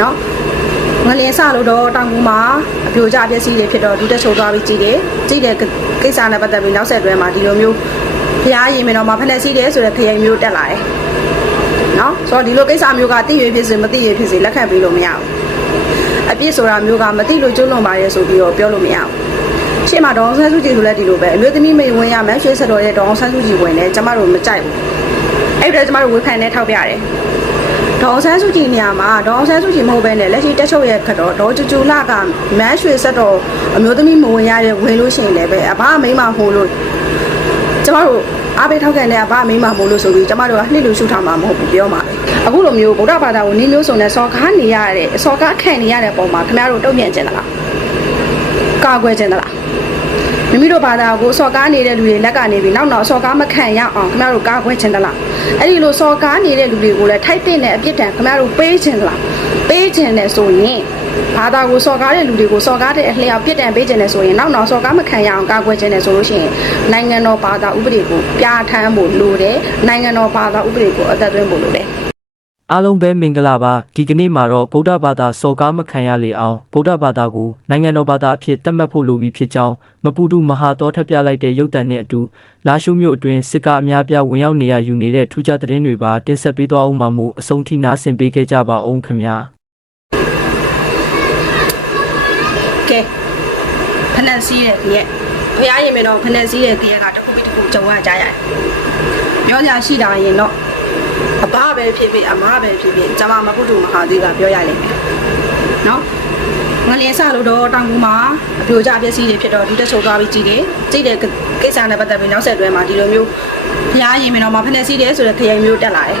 နော်ငလင်းစလို့တော့တောင်ကူမှာအပြိုကျပျက်စီးတွေဖြစ်တော့ဒူးတက်ချိုးသွားပြီးကြည့်တယ်ကြည့်တဲ့ကိစ္စနဲ့ပတ်သက်ပြီးနောက်ဆက်တွဲမှာဒီလိုမျိုးဖျားရင်မင်းတော့မှာဖက်လက်စီးတယ်ဆိုတဲ့ခရိုင်မျိုးတက်လာတယ်နော်ဆိုတော့ဒီလိုကိစ္စမျိုးကသိရဖြစ်စေမသိရဖြစ်စေလက်ခံပေးလို့မရဘူးအပြစ်ဆိုတာမျိုးကမသိလို့ကျွလွန်ပါတယ်ဆိုပြီးတော့ပြောလို့မရဘူးရှေ့မှာဒေါအောင်ဆန်းစုကြည်ဆိုလည်းဒီလိုပဲအမျိုးသမီးမိဝင်ရမယ်ရွှေစတော်ရဲ့ဒေါအောင်ဆန်းစုကြည်ဝင်တယ်ကျမတို့မကြိုက်ဘူးအဲ့ဒါကျမတို့ဝေဖန်နေထောက်ပြတယ် ဒေါအောင်ဆန်းစုကြည်နေရာမှာဒေါအောင်ဆန်းစုကြည်မဟုတ်ဘဲနဲ့လက်ရှိတက်ချုပ်ရဲ့ခတ်တော်ဒေါ်ကျူကျူလာကမန်းရွှေစတော်အမျိုးသမီးမဝင်ရတဲ့ဝင်လို့ရှိရင်လည်းပဲအဘမိမဟိုလို့ကျမတို့အားပေးထောက်ခံတဲ့အဘမိမမို့လို့ဆိုပြီးကျမတို့ကလှစ်လို့ရှုထားမှာမဟုတ်ဘူးပြောမှာပဲအခုလိုမျိုးဗုဒ္ဓဘာသာကိုနည်းမျိုးစုံနဲ့စော်ကားနေရတဲ့စော်ကားခံနေရတဲ့ပုံမှာခင်ဗျားတို့တုံ့ပြန်ကျင်သလားကာကွယ်ကျင်သလား မိမိတို့ဘာသာကိုစော်ကားနေတဲ့လူတွေလက်ကနေပြီးနောက်တော့စော်ကားမခံရအောင်ခင်ဗျားတို့ကာကွယ်ချင်သလားအဲ့ဒီလိုစော်ကားနေတဲ့လူတွေကိုလည်းထိုက်တဲ့အပြစ်ဒဏ်ခင်ဗျားတို့ပေးချင်သလားပေးချင်တယ်ဆိုရင်ဘာသာကိုစော်ကားတဲ့လူတွေကိုစော်ကားတဲ့အလျောက်ပြစ်ဒဏ်ပေးချင်တယ်ဆိုရင်နောက်တော့စော်ကားမခံရအောင်ကာကွယ်ချင်တယ်ဆိုလို့ရှိရင်နိုင်ငံတော်ဘာသာဥပဒေကိုပြဋ္ဌာန်းဖို့လိုတယ်နိုင်ငံတော်ဘာသာဥပဒေကိုအသက်သွင်းဖို့လိုတယ် အားလုံးပဲမင်္ဂလာပါဒီကနေ့မှာတော့ဗုဒ္ဓဘာသာစော်ကားမခံရလေအောင်ဗုဒ္ဓဘာသာကိုနိုင်ငံတော်ဘာသာအဖြစ်သတ်မှတ်ဖို့လိုပြီးဖြစ်ကြောင်းမပူတူမဟာတော်ထပ်ပြလိုက်တဲ့ရုပ်တံနဲ့အတူလာရှုမြို့အတွင်းစစ်ကားအများပြဝင်ရောက်နေရယူနေတဲ့ထူးခြားသတင်းတွေပါတင်ဆက်ပေးသွားအောင်ပါမို့အဆုံးထိနာဆင်ပေးခဲ့ကြပါအောင်ခင်ဗျာကဲဖနက်စီးတဲ့ကြရက်ဘုရားရင်မင်းတော့ဖနက်စီးတဲ့ကြရက်ကတစ်ခုပြီးတစ်ခုကြုံရကြရတယ်ပြောကြရှိတာရင်တော့ အဘပဲဖြစ်ဖြစ်အမပဲဖြစ်ဖြစ်ကျမမကုတုမဟာသေးကပြောရလိမ့်မယ်နော်ငလျင်စလို့တော့တောင်ကူမှာအပြိုကျပျက်စီးတွေဖြစ်တော့ဒီတက်ချိုးသွားပြီးကြည့်တယ်ကြည့်တဲ့ကိစ္စနဲ့ပတ်သက်ပြီးနောက်ဆက်တွဲမှာဒီလိုမျိုးဘုရားရင်မင်းတော့မဖနက်စီးတယ်ဆိုတဲ့ခရိုင်မျိုးတက်လာတယ်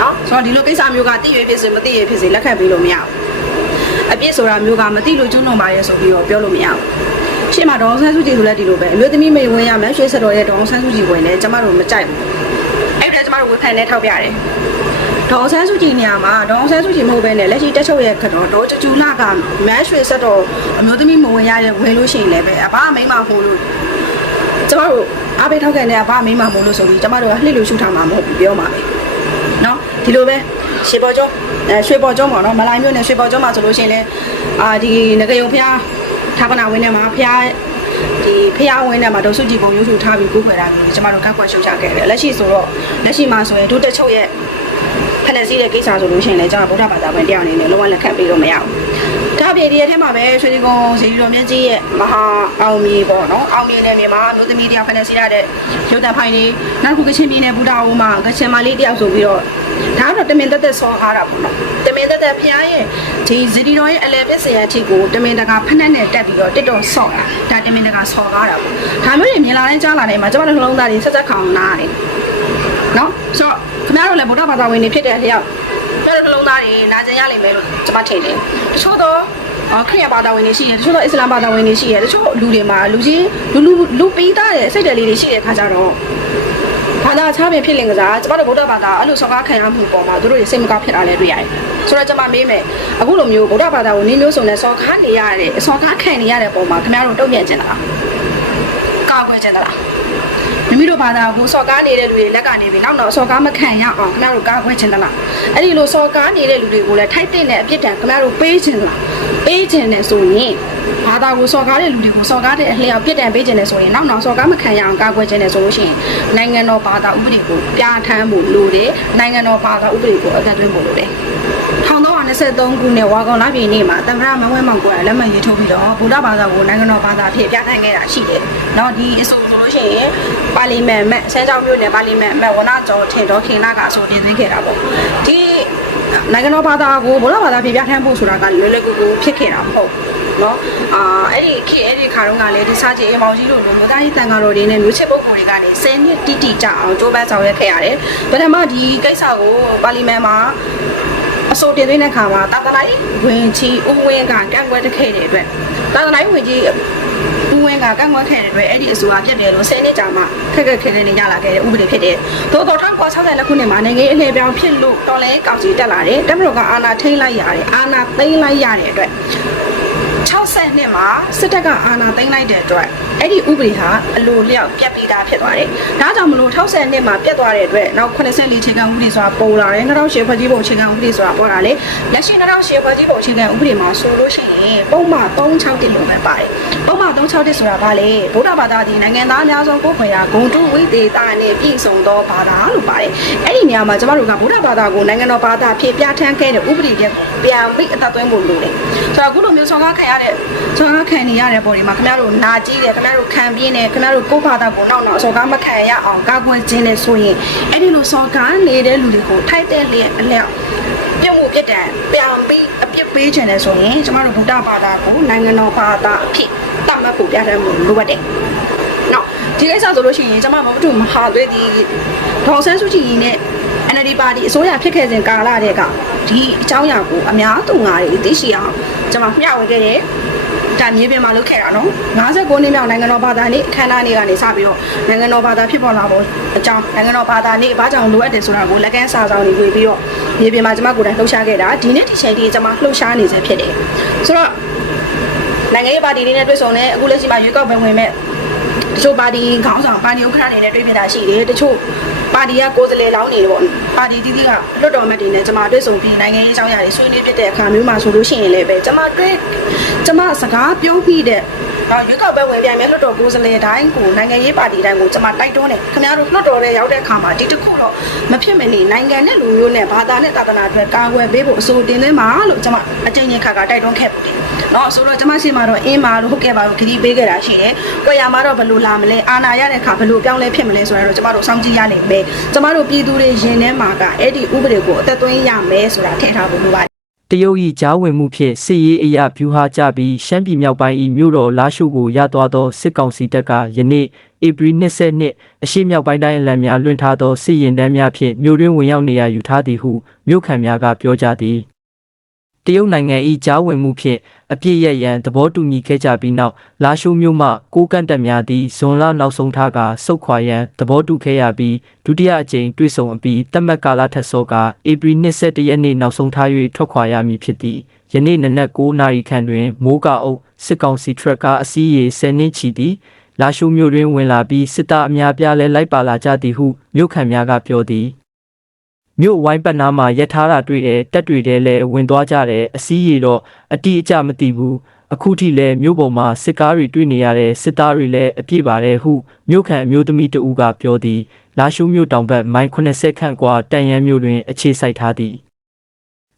နော်ဆိုတော့ဒီလိုကိစ္စမျိုးကသိရဖြစ်စေမသိရဖြစ်စေလက်ခံပေးလို့မရဘူးအပြစ်ဆိုတာမျိုးကမသိလို့ကျွန်းလွန်ပါရဲ့ဆိုပြီးတော့ပြောလို့မရဘူးရှေ့မှာဒေါအောင်ဆန်းစုကြည်ဆိုလည်းဒီလိုပဲအမျိုးသမီးမိဝင်ရမယ်ရွှေစတော်ရဲ့ဒေါအောင်ဆန်းစုကြည်ဝင်တယ်ကျမတို့မကြိုက်ဘူး အဲ့ဒါကျမတို့ဝေဖန်နေထောက်ပြတယ်ဒေါအောင်ဆန်းစုကြည်နေရာမှာဒေါအောင်ဆန်းစုကြည်မဟုတ်ဘဲနဲ့လက်ရှိတက်ချုပ်ရဲ့ခတော်ဒေါ်ကျကျူလာကမန်းရွှေစတော်အမျိုးသမီးမဝင်ရတဲ့ဝင်လို့ရှိရင်လည်းပဲအဘမိမဟိုလို့ကျမတို့အားပေးထောက်ခံတဲ့အဘမိမမို့လို့ဆိုပြီးကျမတို့ကလှစ်လို့ရှုထားမှာမဟုတ်ဘူးပြောမှာပဲနော်ဒီလိုပဲရှေပေါ်ကျောင်းအဲရွှေပေါ်ကျောင်းပေါ့နော်မလိုင်းမျိုးနဲ့ရွှေပေါ်ကျောင်းမှာဆိုလို့ရှိရင်လည်းအာဒီငကယုံဖျားဌာပနာဝင်းထဲမှာဖျား ဒီဖျားဝင်းထဲမှာဒေါ်စုကြည်ပုံရုပ်ထုထားပြီးကိုးခွေတာမျိုးကျွန်တော်တို့ကန့်ကွက်ရှုတ်ချခဲ့တယ်လက်ရှိဆိုတော့လက်ရှိမှာဆိုရင်ဒုတက်ချုပ်ရဲ့ဖက်နက်စီးတဲ့ကိစ္စဆိုလို့ရှိရင်လည်းကျွန်တော်ဗုဒ္ဓဘာသာဝင်တရားအနေနဲ့လုံးဝလက်ခံပေးလို့မရဘူး ဒါပြည်ဒီရဲ့ထဲမှာပဲရွှေဒီကုန်းဇေယျတော်မြတ်ကြီးရဲ့မဟာအောင်မြေပေါ့နော်အောင်မြေနဲ့မြန်မာအမျိုးသမီးတရားဖက်နက်စီးရတဲ့ရုပ်တံဖိုင်လေးနောက်တစ်ခုကချင်ပြည်နယ်ဘူတာဦးမှာကချင်မလေးတယောက်ဆိုပြီးတော့ဒါကတော့တမင်တက်တက်ဆောထားတာပေါ့နော်တမင်တက်တက်ဖျားရဲ့ဒီဇီဒီတော်ရဲ့အလဲပစ္စယအထိကိုတမင်တကာဖက်နဲ့နဲ့တက်ပြီးတော့တစ်တော်ဆော့တာဒါတမင်တကာဆော်ကားတာပေါ့ဒါမျိုးတွေမြင်လာတိုင်းကြားလာတိုင်းမှာကျမတို့နှလုံးသားတွေဆက်ဆက်ခေါင်နားတယ်နော်ဆိုတော့ခင်ဗျားတို့လည်းဗုဒ္ဓဘာသာဝင်တွေဖြစ်တဲ့လျောက် ကျမတို့နှလုံးသားတွေနာကျင်ရလိမ့်မယ်လို့ကျမထင်တယ်တချို့တော့အော်ခရစ်ယာန်ဘာသာဝင်တွေရှိတယ်တချို့တော့အစ္စလာမ်ဘာသာဝင်တွေရှိတယ်တချို့လူတွေမှာလူကြီးလူလူလူပေးသားတဲ့စိတ်တယ်လေးတွေရှိတဲ့ခါကြတော့ဘာသာချားပင်ဖြစ်လင်ကစားကျမတို့ဗုဒ္ဓဘာသာအဲ့လိုဆောက်ကားခံရမှုပေါ်မှာသူတို့တွေစိတ်မကောင်းဖြစ်တာလည်းတွေ့ရတယ်ဆိုတော့ကျမမေးမယ်အခုလိုမျိုးဗုဒ္ဓဘာသာကိုနည်းမျိုးစုံနဲ့ဆောက်ကားနေရတဲ့ဆောက်ကားခံနေရတဲ့ပုံမှာခင်ဗျားတို့တုံ့ပြန်ကျင်တာလားကာကွယ်ကျင်တာလား မိမိတို့ဘာသာကိုစော်ကားနေတဲ့လူတွေလက်ကနေပြီးနောက်တော့စော်ကားမခံရအောင်ခင်ဗျားတို့ကာကွယ်ချင်သလားအဲ့ဒီလိုစော်ကားနေတဲ့လူတွေကိုလည်းထိုက်တဲ့အပြစ်ဒဏ်ခင်ဗျားတို့ပေးချင်လားပေးချင်တယ်ဆိုရင်ဘာသာကိုစော်ကားတဲ့လူတွေကိုစော်ကားတဲ့အလျောက်ပြစ်ဒဏ်ပေးချင်တယ်ဆိုရင်နောက်တော့စော်ကားမခံရအောင်ကာကွယ်ချင်တယ်ဆိုလို့ရှိရင်နိုင်ငံတော်ဘာသာဥပဒေကိုပြဋ္ဌာန်းဖို့လိုတယ်နိုင်ငံတော်ဘာသာဥပဒေကိုအသက်သွင်းဖို့လိုတယ်1323ခုနှစ်ဝါကောင်လပြည်နေ့မှာတမ္ပရမဝဲမောင်ကိုလက်မှတ်ရေးထိုးပြီးတော့ဗုဒ္ဓဘာသာကိုနိုင်ငံတော်ဘာသာအဖြစ်ပြဋ္ဌာန်းခဲ့တာရှိတယ်။နော်ဒီအဆိုဆိုလို့ရှိရင် ပါလီမန်မက်ဆန်းချောင်းမြို့နယ်ပါလီမန်မက်ဝနာကျော်ထင်တော်ခင်လာကအဆိုတင်သွင်းခဲ့တာပေါ့။ဒီနိုင်ငံတော်ဘာသာကိုဗုဒ္ဓဘာသာဖြစ်ပြဋ္ဌာန်းဖို့ဆိုတာကလွယ်လွယ်ကူကူဖြစ်ခဲ့တာမဟုတ်ဘူးနော်အာအဲ့ဒီခေတ်အဲ့ဒီခါတုန်းကလည်းဒီစာကြည်အမောင်ကြီးတို့လိုမျိုးသားရေးတန်ဃာတော်တွေနဲ့မျိုးချစ်ပုဂ္ဂိုလ်တွေကနေ10နှစ်တိတိကျအောင်ကြိုးပမ်းဆောင်ရွက်ခဲ့ရတယ်။ဗဒမဒီကိစ္စကိုပါလီမန်မှာ အစိုးတင်သွင်းတဲ့ခါမှာတာသနာ့ဝင်ချီဦးဝင်းကကန့်ကွက်တဲ့ခဲ့တဲ့အတွက်တာသနာ့ဝင်ကြီးဦးဝင်းကကန့်ကွက်ခဲ့တဲ့အတွက်အဲ့ဒီအစိုးရပြတ်တယ်လို့10နှစ်ကြာမှခက်ခက်ခဲခဲနဲ့ရလာခဲ့တဲ့ဥပဒေဖြစ်တယ်။သို့တော်1962ခုနှစ်မှာနိုင်ငံရေးအလှည့်ပြောင်းဖြစ်လို့တော်လဲကောင်စီတက်လာတယ်။တက်မတော်ကအာဏာထိန်းလိုက်ရတယ်။အာဏာသိမ်းလိုက်ရတဲ့အတွက် 60နှစ်မှာစစ်တပ်ကအာဏာသိမ်းလိုက်တဲ့အတွက်အဲ့ဒီဥပဒေဟာအလိုလျောက်ပြတ်ပြီးသားဖြစ်သွားတယ်။ဒါကြောင့်မလို့60နှစ်မှာပြတ်သွားတဲ့အတွက်နောက်84ချိန်ခံဥပဒေဆိုတာပေါ်လာတယ်2008ဖွဲ့စည်းပုံချိန်ခံဥပဒေဆိုတာပေါ်လာတယ်။လက်ရှိ2008ဖွဲ့စည်းပုံချိန်ခံဥပဒေမှာဆိုလို့ရှိရင်ပုံမှန်361လို့ပဲပါတယ်။ပုံမှန်361ဆိုတာဘာလဲဗုဒ္ဓဘာသာဒီနိုင်ငံသားအများဆုံးကိုယ်ခွင့်ရဂုံတုဝိသေတာနဲ့ပြည်စုံသောဘာသာလို့ပါတယ်။အဲ့ဒီနေရာမှာကျမတို့ကဗုဒ္ဓဘာသာကိုနိုင်ငံတော်ဘာသာဖြစ်ပြဋ္ဌာန်းခဲ့တဲ့ဥပဒေချက်ကိုပြန်ပြီးအသက်သွင်းဖို့လိုတယ်။ ဆိုတော့အခုလိုမျိုးဆောင်ကားခံရတဲ့ဆောင်ကားခံနေရတဲ့ပေါ်ဒီမှာခင်ဗျားတို့နာကြည့်တယ်ခင်ဗျားတို့ခံပြင်းတယ်ခင်ဗျားတို့ကိုယ့်ဘာသာကိုနောက်နောက်ဆောင်ကားမခံရအောင်ကာကွယ်ခြင်းနဲ့ဆိုရင်အဲ့ဒီလိုဆောင်ကားနေတဲ့လူတွေကိုထိုက်တဲ့လျက်အလျောက်ပြုတ်မှုပြစ်ဒဏ်ပြန်ပြီးအပြစ်ပေးခြင်းနဲ့ဆိုရင်ကျမတို့ဗုဒ္ဓဘာသာကိုနိုင်ငံတော်ဘာသာအဖြစ်တတ်မှတ်ဖို့ပြဋ္ဌာန်းဖို့လိုအပ်တယ်။ နော်ဒီကိစ္စဆိုလို့ရှိရင်ကျမမမတူမဟာသွေးဒီဒေါ်ဆန်းစုကြည်နဲ့ NLD ပါတီအစိုးရဖြစ်ခဲ့စဉ်ကာလတည်းကဒီအကြောင်းအရာကိုအများသူငါတွေသိရှိအောင်ကျွန်မမျှဝေခဲ့တယ်။ဒါမြေပြင်မှာလုပ်ခဲ့တာနော်59နှစ်မြောက်နိုင်ငံတော်ဘာသာနေ့အခမ်းအနားနေ့ကနေစပြီးတော့နိုင်ငံတော်ဘာသာဖြစ်ပေါ်လာဖို့အကြောင်းနိုင်ငံတော်ဘာသာနေ့ဘာကြောင့်လိုအပ်တယ်ဆိုတာကိုလက်ကမ်းစာဆောင်တွေဝေပြီးတော့မြေပြင်မှာကျွန်မကိုယ်တိုင်လှုပ်ရှားခဲ့တာဒီနေ့ဒီချိန်ထိကျွန်မလှုပ်ရှားနေစေဖြစ်တယ်။ဆိုတော့နိုင်ငံရေးပါတီတွေနဲ့တွေ့ဆုံနေအခုလက်ရှိမှာရွေးကောက်ပွဲဝင်မဲ့ တချို့ပါတီခေါင်းဆောင်ပါတီဥက္ကဋ္ဌတွေနဲ့တွေ့ပြတာရှိတယ်တချို့ပါတီကကိုယ်စားလှယ်လောင်းနေတယ်ပေါ့ပါတီတီးတီးကလွတ်တော်မတ်တွေနဲ့ကျွန်မတွေ့ဆုံပြီးနိုင်ငံရေးအကြောင်းအရာတွေဆွေးနွေးဖြစ်တဲ့အခါမျိုးမှာဆိုလို့ရှိရင်လည်းပဲကျွန်မတွေ့ကျွန်မစကားပြောပြီးတဲ့ နောက်ရွေးကောက်ပွဲဝင်ပြိုင်မယ်လွှတ်တော်ကိုယ်စားလှယ်တိုင်းကိုနိုင်ငံရေးပါတီတိုင်းကိုကျွန်မတိုက်တွန်းတယ်ခင်ဗျားတို့လွှတ်တော်ထဲရောက်တဲ့အခါမှာဒီတစ်ခုတော့မဖြစ်မနေနိုင်ငံနဲ့လူမျိုးနဲ့ဘာသာနဲ့သာသနာအတွက်ကာကွယ်ပေးဖို့အစိုးတင်သွင်းပါလို့ကျွန်မအကြိမ်ကြိမ်ခါခါတိုက်တွန်းခဲ့ပါတယ်နော်ဆိုတော့ကျွန်မရှိမှာတော့အင်းမာလို့ဟုတ်ကဲ့ပါလို့ခရီးပေးခဲ့တာရှိတယ်။ကိုရမှာတော့ဘလို့လာမလဲအာနာရတဲ့အခါဘလို့ပြောင်းလဲဖြစ်မလဲဆိုတော့ကျွန်မတို့စောင့်ကြည့်ရနိုင်မယ်။ကျွန်မတို့ပြည်သူတွေရင်ထဲမှာကအဲ့ဒီဥပဒေကိုအသက်သွင်းရမယ်ဆိုတာထည့်ထားဖို့လိုပါတယ် တရုတ်၏ကြားဝင်မှုဖြင့်စစ်ရေးအရာဗျူဟာကျပြီးရှမ်းပြည်မြောက်ပိုင်း၏မြို့တော်လာရှုကိုရသွားသောစစ်ကောင်စီတပ်ကယနေ့ဧပြီ22အရှိမြောက်ပိုင်းတိုင်းအလံများလွှင့်ထားသောစစ်ရင်တန်းများဖြင့်မြို့တွင်ဝင်ရောက်နေရယူထားသည်ဟုမြို့ခံများကပြောကြသည် တရုတ်နိုင်ငံ၏ကြားဝင်မှုဖြင့်အပြစ်ရရန်သဘောတူညီခဲ့ကြပြီးနောက်လာရှုမြို့မှကိုးကန့်တပ်များသည်ဇွန်လနောက်ဆုံးထားကစုတ်ခွာရန်သဘောတူခဲ့ရပြီးဒုတိယအကြိမ်တွေ့ဆုံအပြီးတတ်မှတ်ကာလထက်စောကဧပြီ22ရက်နေ့နောက်ဆုံးထား၍ထွက်ခွာရမည်ဖြစ်သည်ယနေ့နနက်9နာရီခန့်တွင်မိုးကအုပ်စစ်ကောင်စီထရက်ကားအစီးရေ10နှင်းချီသည်လာရှုမြို့တွင်ဝင်လာပြီးစစ်သားအများပြားလည်းလိုက်ပါလာကြသည်ဟုမြို့ခံများကပြောသည် မြို့ဝိုင်းပတ်နားမှာရက်ထားတာတွေ့တယ်တက်တွေတဲလည်းဝင်သွားကြတယ်အစည်းရီတော့အတိအကျမသိဘူးအခုထိလည်းမြို့ပေါ်မှာစစ်ကားတွေတွေ့နေရတဲ့စစ်သားတွေလည်းအပြည့်ပါတယ်ဟုမြို့ခံအမျိုးသမီးတဦးကပြောသည်လာရှုမြို့တောင်ဘက်မိုင်80ခန့်ကွာတန်ရန်မြို့တွင်အခြေစိုက်ထားသည်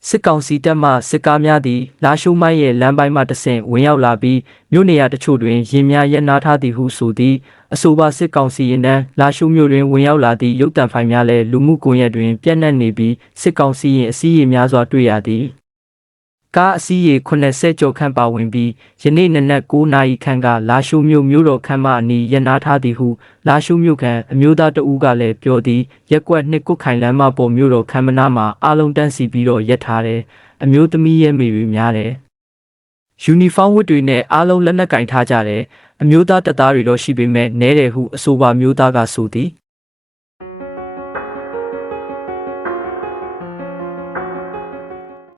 စစ်ကောင်စီတပ်မှစစ်ကားများသည်လာရှုမိုင်းရဲ့လမ်းပိုင်းမှတဆင့်ဝင်ရောက်လာပြီးမြို့နေရာတချို့တွင်ရင်များရက်နာထားသည်ဟုဆိုသည်အဆိုပါစစ်ကောင်စီရင်တန်းလာရှုမြို့တွင်ဝင်ရောက်လာသည့်ရုပ်တံဖိုင်များလည်းလူမှုကွန်ရက်တွင်ပြန့်နှံ့နေပြီးစစ်ကောင်စီရင်အစည်းအဝေးများစွာတွေ့ရသည် ကားအစည်းအဝေး80ကျော်ခန့်ပါဝင်ပြီးယနေ့နနက်9နာရီခန့်ကလာရှုမြို့မြို့တော်ခမ်းမအနီးရနာထားသည်ဟုလာရှုမြို့ခံအမျိုးသားတဦးကလည်းပြောသည်ရက်ကွက်နှစ်ကုတ်ခိုင်လမ်းမပေါ်မြို့တော်ခမ်းမနာမှာအာလုံးတန်းစီပြီးတော့ရက်ထားတယ်အမျိုးသမီးရဲ့မိတွေများတယ်ယူနီဖောင်းဝတ်တွေနဲ့အားလုံးလက်နက်ကင်ထားကြတယ်အမျိုးသားတပ်သားတွေတော့ရှိပေမဲ့နဲတယ်ဟုအဆိုပါမျိုးသားကဆိုသည်